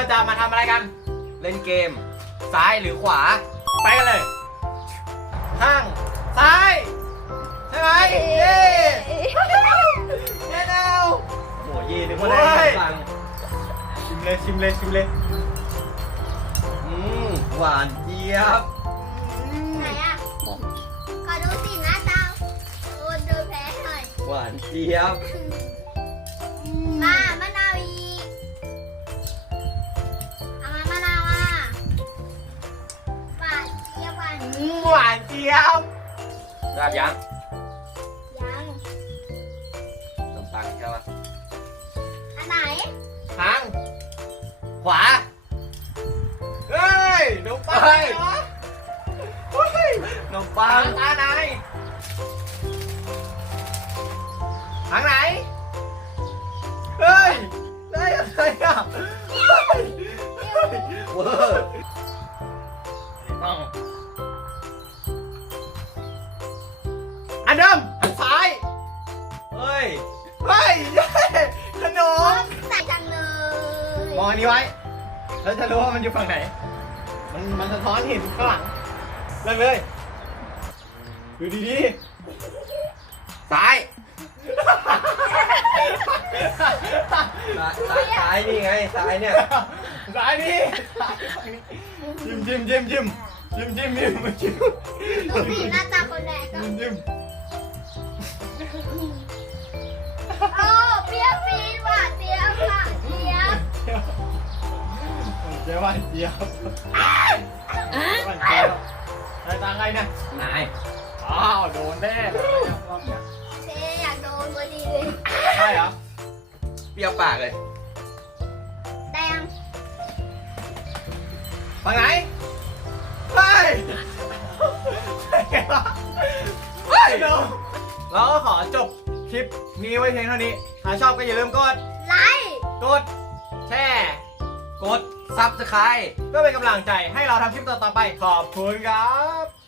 เราจะมาทำอะไรกัน เล่นเกม ซ้ายหรือขวา ไปกันเลย ข้าง ซ้าย ใช่ไหมเย้เย้แล้วโอ้ยยีนึกโอ้ว่ายได้ฟังชิมเลยชิมเลยชิมเลยอืมหวานเจี๊ยบไหนอะขอดูสิหน้าตาโอ้ดูแผลหน่อยหวานเจี๊ยบมา không mua không? Ra dạ Dạ. Đồng bằng sao anh. Anh này. Thằng. Khóa ê đồng bay. Ê. đó đồng bằng thằng ta này. Thằng này. Ê. Đây đây à. Dạ. Ôi. Ôi. อเฮ้ยขนมปัทางงตาไหนทางไหนเฮ้ยได้อะไรอะเฮ้ยเวอร์อันเดิมอันซ้าย เฮ้ย เฮ้ยเย้ขนมใส่จังเลยมองอันนี้ไว้ แล้วจะรู้ว่ามันอยู่ฝั่งไหน มันมันสะท้อนเห็นข้างหลังเลิกเลยดูดีซ้าย ซ้ายซ้ายซ้ายนี่ไงซ้ายเนี่ยๆซ้ายนี่จิ้มจิ้มจิ้มจิ้มจิ้มจิ้มจิ้มจิ้ม ดูสิหน้าตาคนแรกก็จิ้มจิ้ม เจ้าวันเดียววันเดียวใครตาใครเนี่ยนายอ้าวโดนแน่เลยรอบเนี้ยเจ๊อยากโดนพอดีเลย ใช่เหรอเปรี้ยวปากเลยแดงฝั่งไหนเฮ้ยเฮ้ยเราเราก็ขอจบคลิปนี้ไว้เพียงเท่านี้ ถ้าชอบก็อย่าลืมกดไลค์ กดแชร์ กดซับสไครเพื่อเป็นกำลังใจให้เราทำคลิปต่อๆไป ขอบคุณครับ